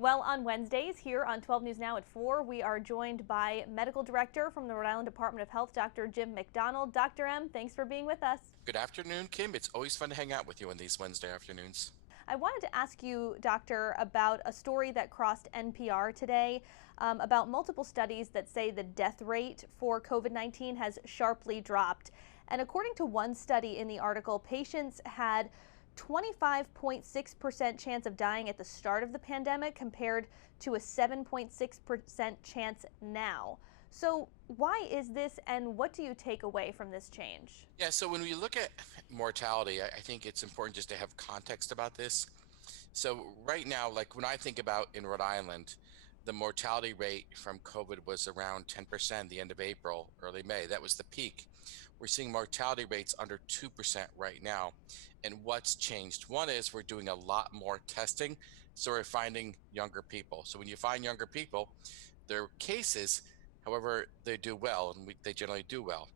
Well, on Wednesdays here on 12 News Now at 4, we are joined by Medical Director from the Rhode Island Department of Health, Dr. Jim McDonald. Dr. M, thanks for being with us. Good afternoon, Kim. It's always fun to hang out with you on these Wednesday afternoons. I wanted to ask you, Doctor, about a story that crossed NPR today about multiple studies that say the death rate for COVID-19 has sharply dropped. And according to one study in the article, patients had 25.6% chance of dying at the start of the pandemic compared to a 7.6% chance now. So why is this, and what do you take away from this change? Yeah, so when we look at mortality, I think it's important just to have context about this. So right now, like when I think about in Rhode Island, the mortality rate from COVID was around 10% the end of April, early May. That was the peak. We're seeing mortality rates under 2% right now. And what's changed? One is we're doing a lot more testing. So we're finding younger people. So when you find younger people, their cases, however, they do well, and they generally do well.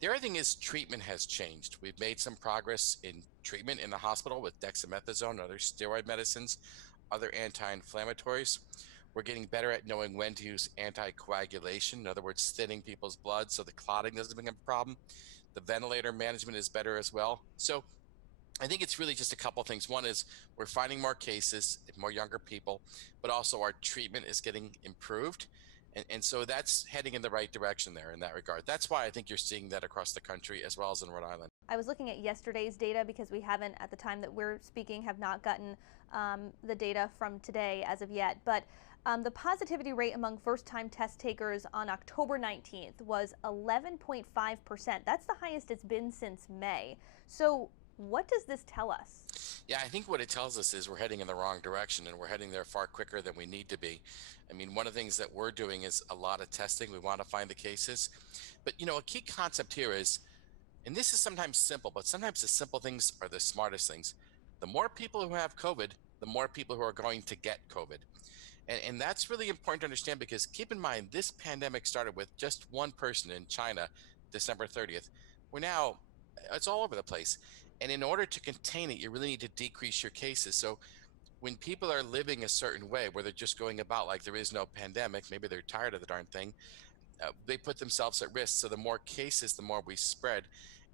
The other thing is treatment has changed. We've made some progress in treatment in the hospital with dexamethasone and other steroid medicines, other anti-inflammatories. We're getting better at knowing when to use anticoagulation, in other words, thinning people's blood so the clotting doesn't become a problem. The ventilator management is better as well. So I think it's really just a couple of things. One is we're finding more cases, more younger people, but also our treatment is getting improved. And so that's heading in the right direction there in that regard. That's why I think you're seeing that across the country as well as in Rhode Island. I was looking at yesterday's data because we haven't, at the time that we're speaking, have not gotten the data from today as of yet. But the positivity rate among first-time test takers on October 19th was 11.5%. That's the highest it's been since May. So what does this tell us? Yeah, I think what it tells us is we're heading in the wrong direction and we're heading there far quicker than we need to be. I mean, one of the things that we're doing is a lot of testing. We want to find the cases. But, a key concept here is, and this is sometimes simple, but sometimes the simple things are the smartest things. The more people who have COVID, the more people who are going to get COVID. And that's really important to understand because keep in mind, this pandemic started with just one person in China, December 30th. We're now, it's all over the place. And in order to contain it, you really need to decrease your cases. So when people are living a certain way where they're just going about like there is no pandemic, maybe they're tired of the darn thing, they put themselves at risk. So the more cases, the more we spread.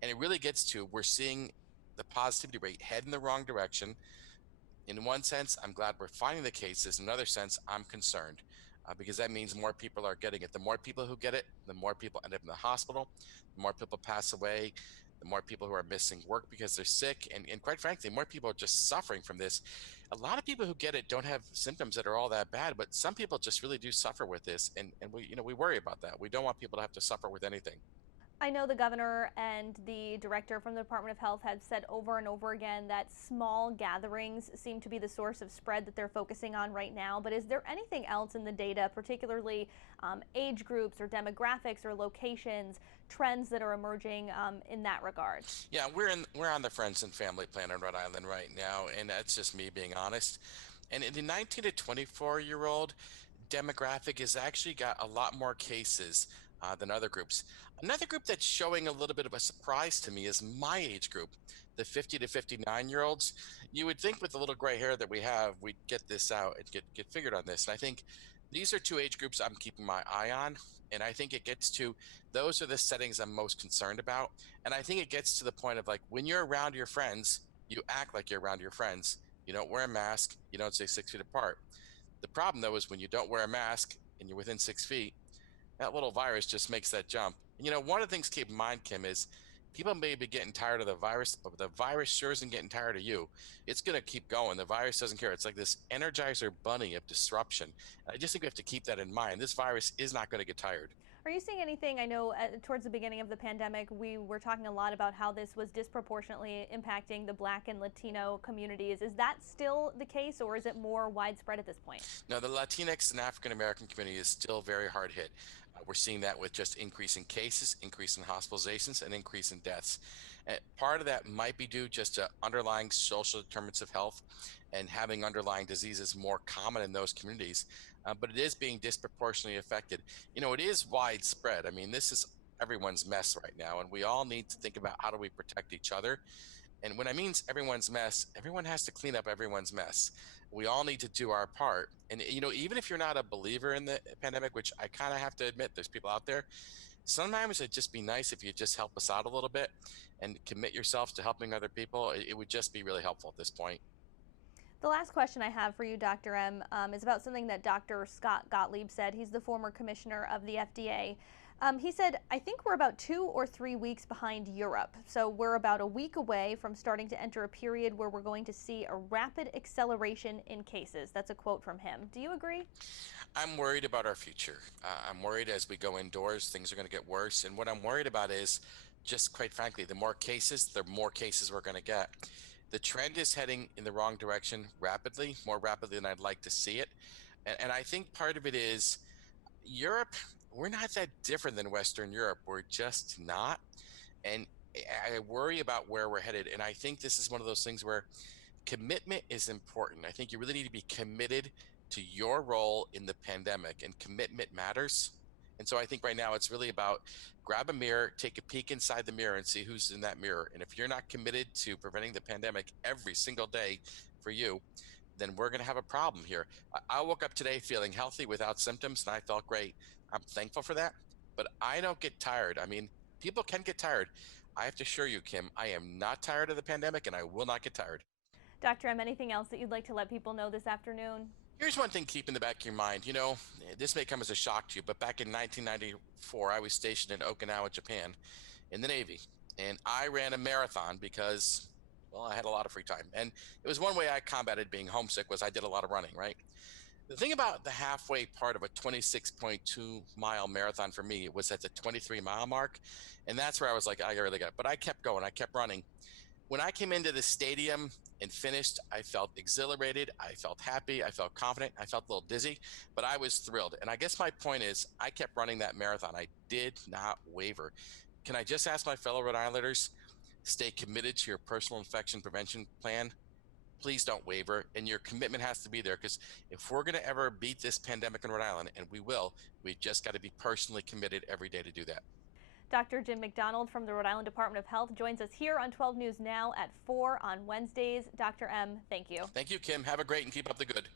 And it really gets to, we're seeing the positivity rate head in the wrong direction. In one sense, I'm glad we're finding the cases. In another sense, I'm concerned because that means more people are getting it. The more people who get it, the more people end up in the hospital, the more people pass away, the more people who are missing work because they're sick. And quite frankly, more people are just suffering from this. A lot of people who get it don't have symptoms that are all that bad, but some people just really do suffer with this. And we worry about that. We don't want people to have to suffer with anything. I know the governor and the director from the Department of Health have said over and over again that small gatherings seem to be the source of spread that they're focusing on right now. But is there anything else in the data, particularly age groups or demographics or locations, trends that are emerging in that regard? Yeah, we're on the friends and family plan in Rhode Island right now, and that's just me being honest. And in the 19 to 24-year-old demographic has actually got a lot more cases than other groups. Another group that's showing a little bit of a surprise to me is my age group, the 50 to 59-year-olds. You would think with the little gray hair that we have, we'd get this out and get figured on this. And I think these are two age groups I'm keeping my eye on. And I think it gets to, those are the settings I'm most concerned about. And I think it gets to the point of like, when you're around your friends, you act like you're around your friends. You don't wear a mask. You don't stay 6 feet apart. The problem though is when you don't wear a mask and you're within 6 feet, that little virus just makes that jump. One of the things to keep in mind, Kim, is people may be getting tired of the virus, but the virus sure isn't getting tired of you. It's going to keep going. The virus doesn't care. It's like this energizer bunny of disruption. And I just think we have to keep that in mind. This virus is not going to get tired. Are you seeing anything? I know towards the beginning of the pandemic, we were talking a lot about how this was disproportionately impacting the Black and Latino communities. Is that still the case, or is it more widespread at this point? No, the Latinx and African American community is still very hard hit. We're seeing that with just increasing cases, increase in hospitalizations, and increase in deaths. Part of that might be due just to underlying social determinants of health and having underlying diseases more common in those communities, but it is being disproportionately affected. It is widespread. I mean, this is everyone's mess right now, and we all need to think about how do we protect each other. And when I mean everyone's mess, everyone has to clean up everyone's mess. We all need to do our part. And, even if you're not a believer in the pandemic, which I kind of have to admit, there's people out there, sometimes it'd just be nice if you just help us out a little bit and commit yourself to helping other people. It would just be really helpful at this point. The last question I have for you, Dr. M, is about something that Dr. Scott Gottlieb said. He's the former commissioner of the FDA. He said, I think we're about 2 or 3 weeks behind Europe. So we're about a week away from starting to enter a period where we're going to see a rapid acceleration in cases. That's a quote from him. Do you agree? I'm worried about our future. I'm worried as we go indoors, things are going to get worse. And what I'm worried about is just quite frankly, the more cases we're going to get. The trend is heading in the wrong direction rapidly, more rapidly than I'd like to see it. And I think part of it is Europe, we're not that different than Western Europe. We're just not. And I worry about where we're headed. And I think this is one of those things where commitment is important. I think you really need to be committed to your role in the pandemic, and commitment matters. And so I think right now it's really about grab a mirror, take a peek inside the mirror, and see who's in that mirror. And if you're not committed to preventing the pandemic every single day for you, then we're going to have a problem here. I woke up today feeling healthy without symptoms, and I felt great. I'm thankful for that. But I don't get tired. I mean, people can get tired. I have to assure you, Kim, I am not tired of the pandemic, and I will not get tired. Dr. M, anything else that you'd like to let people know this afternoon? Here's one thing to keep in the back of your mind. This may come as a shock to you, but back in 1994, I was stationed in Okinawa, Japan, in the Navy. And I ran a marathon because, well, I had a lot of free time. And it was one way I combated being homesick was I did a lot of running, right? The thing about the halfway part of a 26.2-mile marathon for me was at the 23-mile mark. And that's where I was like, I really got it. But I kept going. I kept running. When I came into the stadium and finished, I felt exhilarated. I felt happy. I felt confident. I felt a little dizzy, but I was thrilled. And I guess my point is, I kept running that marathon. I did not waver. Can I just ask my fellow Rhode Islanders, stay committed to your personal infection prevention plan? Please don't waver. And your commitment has to be there, because if we're going to ever beat this pandemic in Rhode Island, and we will, we just got to be personally committed every day to do that. Dr. Jim McDonald from the Rhode Island Department of Health joins us here on 12 News Now at 4 on Wednesdays. Dr. M, thank you. Thank you, Kim. Have a great and keep up the good.